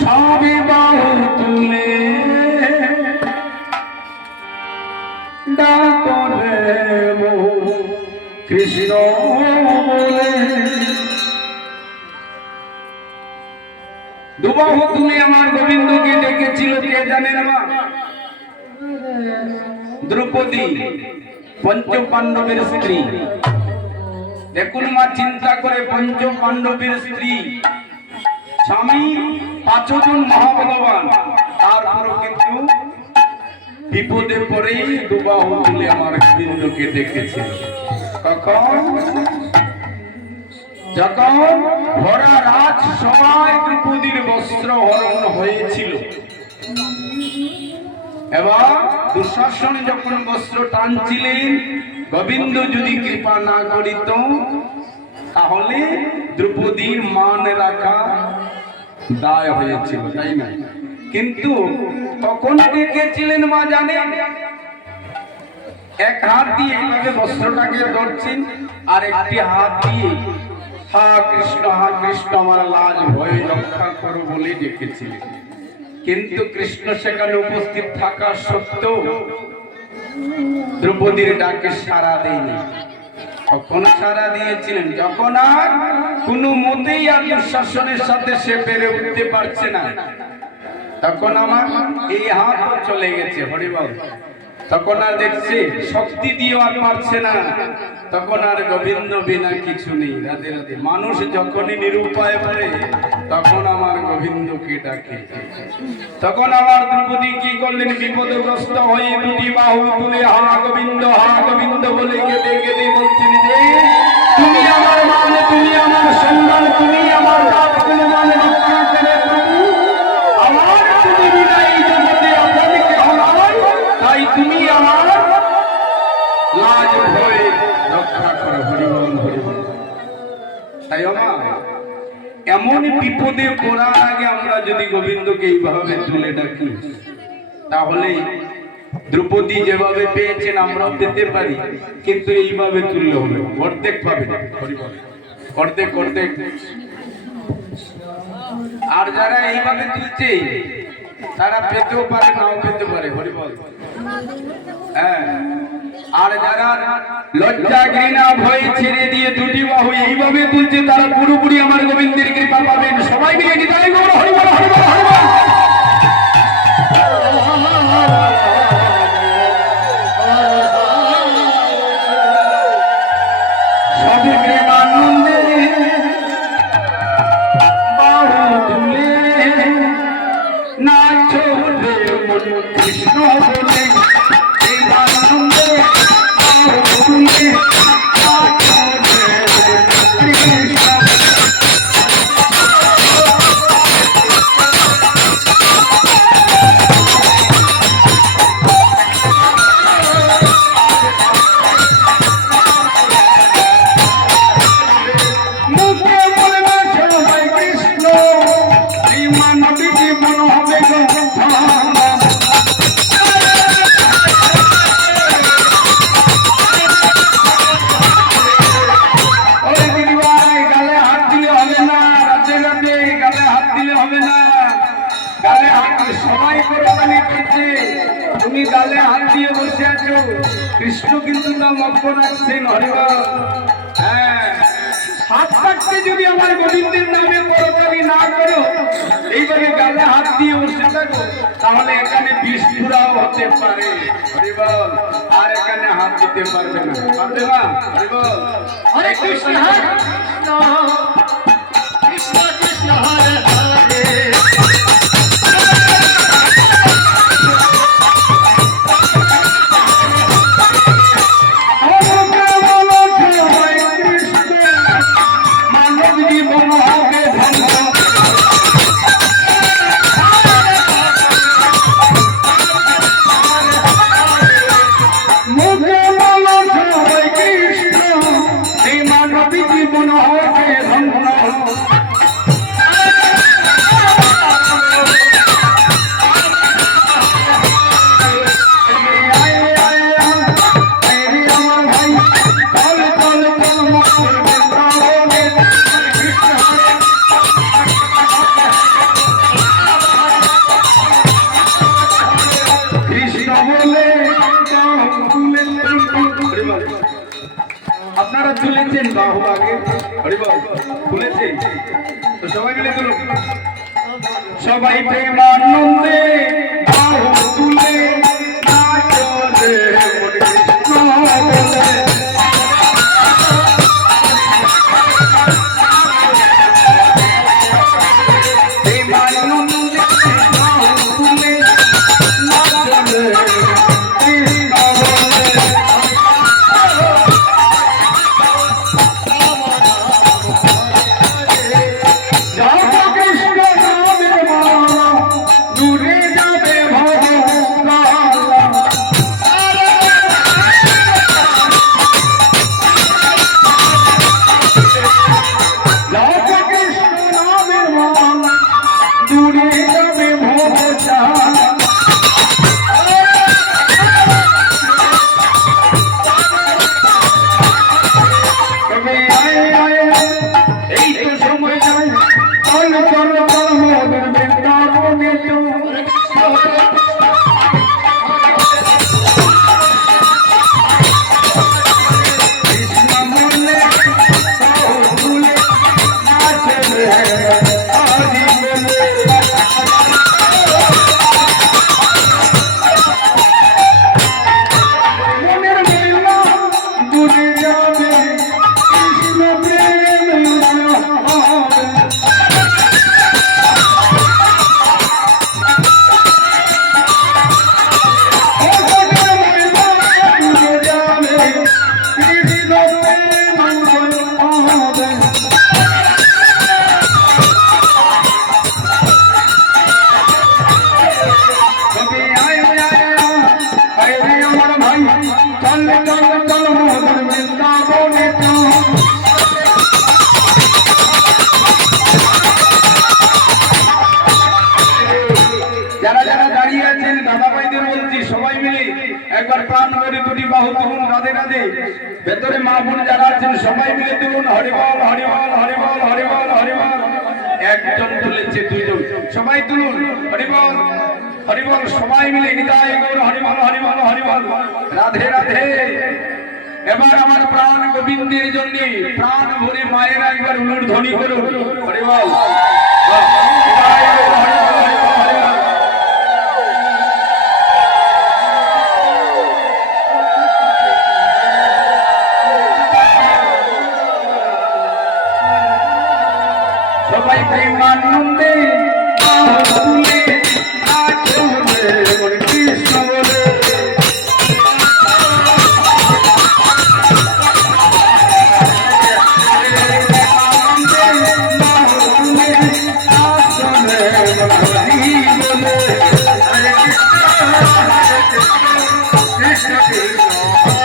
সবে বাহু তুলে ডাকরে কৃষ্ণ বলে। দুবাহু তুলে আমার গোবিন্দকে ডেকেছিল কে জানেন মা? দ্রৌপদী, পঞ্চ পাণ্ডবের স্ত্রী। দেখুন মা, চিন্তা করে, পঞ্চ পাণ্ডবের স্ত্রী, স্বামী 5 জন মহাবলবান, তারপরও কিন্তু বিপদে পড়ে দুবাহু তুলে আমার গোবিন্দকে ডেকেছিল। কখন? যখন ভরা রাজ সভায় দ্রৌপদীর বস্ত্র হরণ হয়েছিল এবং দুঃশাসন যখন বস্ত্র টানছিলেন, গোবিন্দ যদি কৃপা না করিত তাহলে দ্রৌপদীর মান রাখা দায় হয়েছিল, তাই না? কিন্তু তখন ডেকেছিলেন মা জানেন, এক হাত দিয়ে এইভাবে বস্ত্রটাকে ধরছেন আর একটি হাত দিয়ে হা কৃষ্ণ আমার লাজ ভয় রক্ষা করো বলে ডেকেছিলেন। কিন্তু কৃষ্ণ সেখানে উপস্থিত থাকা সত্ত্বেও দ্রৌপদীর ডাকে সাড়া দেয়নি। তখন সাড়া দিয়েছিলেন যখন আর কোনো মতেই আর দুঃশাসনের সাথে সে পেরে উঠতে পারছে না, তখন আমার এই হাত চলে গেছে হরিবল। তখন আর দেখছে শক্তি দিয়ে আর পারছে না, তখন আর গোবিন্দ বিনা কিছু নেই। রাধে রাধে। মানুষ যখনই নিরুপায় পড়ে তখন আমার গোবিন্দকে ডাকে। তখন আমার দ্রৌপদী কি করলেন? বিপদগ্রস্ত হয়ে দুটি বাহু তুলে হা গোবিন্দ বলে কেঁদে কেঁদে বলছেন যে তুমি আমার মান, তুমি আমার সম্মান, তুমি আমার মান রক্ষা করে প্রভু। আমার তুমি বিনা এই জগতে আপন কেহ নাই, তাই তুমি আমার লাজ ভয় রক্ষা করো। হরিবল হরিবল। তাই আমার এমন বিপদে পড়ার আগে আমরা যদি গোবিন্দকে এইভাবে তুলে ডাকি, তাহলে দ্রৌপদী যেভাবে পেয়েছেন আমরাও পেতে পারি, কিন্তু এইভাবে তুললে হবে অর্ধেক পাবে। অর্ধেক অর্ধেক। আর যারা এইভাবে তুলছে তারা পেতেও পারে, নাও পেতে পারে। হরিবল। হ্যাঁ, আর যারা লজ্জা ঘৃণা ভয় ছেড়ে দিয়ে দুটি বাহু এইভাবে তুলছে তারা পুরোপুরি আমার গোবিন্দের কৃপা পাবেন। সবাই মিলে নিতাই গৌর হরিবল হরিবল হরিবল। সবে প্রেমানন্দে বাহু তুলে নাচো রে মন কৃষ্ণ বলে। এই আনন্দে বাহু তুলে নাচো রে কৃষ্ণ। তুমি গালে হাত দিয়ে বসে আছো, কৃষ্ণ কিন্তু তা লক্ষ্য রাখছেন। হরিবল। হ্যাঁ, হাত থাকতে যদি আমার গোবিন্দের নামে করতালি না করো, এইভাবে গালে হাত দিয়ে বসে থাকো, তাহলে এখানে বিস্ফোরাও হতে পারে। হরিবল। আর এখানে হাত দিতে পারবে না, পারবে না। হরিবল। হরে কৃষ্ণ হরে কৃষ্ণ কৃষ্ণ কৃষ্ণ হরে হরে। জীবন হবে ধন্য খুলেছেন বাহু আগে হরিবল খুলেছে তো সবাই মিলে তুলুন সবাই প্রেমানন্দে বাহু তুলে নাচো রে কৃষ্ণ বলে একবার প্রাণ করে দুটি বাহু তুলুন রাধে রাধে ভেতরে মা বোন যারা আছেন সবাই মিলে তুলুন হরিবল হরিবল হরিবল হরিবল হরিবল একজন তুলেছে দুইজন সবাই তুলুন হরিবল হরিবল সবাই মিলে নিতাই গৌর হরিবল হরিবল হরিবল রাধে রাধে এবার আমার প্রাণ গোবিন্দের জন্য প্রাণ ভরে মায়েরা একবার উলুর ধ্বনি করুন হরিবল নিতাই গৌর হরিবল হরিবল হরিবল সবাই প্রেমানন্দে তুলে নাচো রে কৃষ্ণ বলে কৃষ্ণ কৃষ্ণ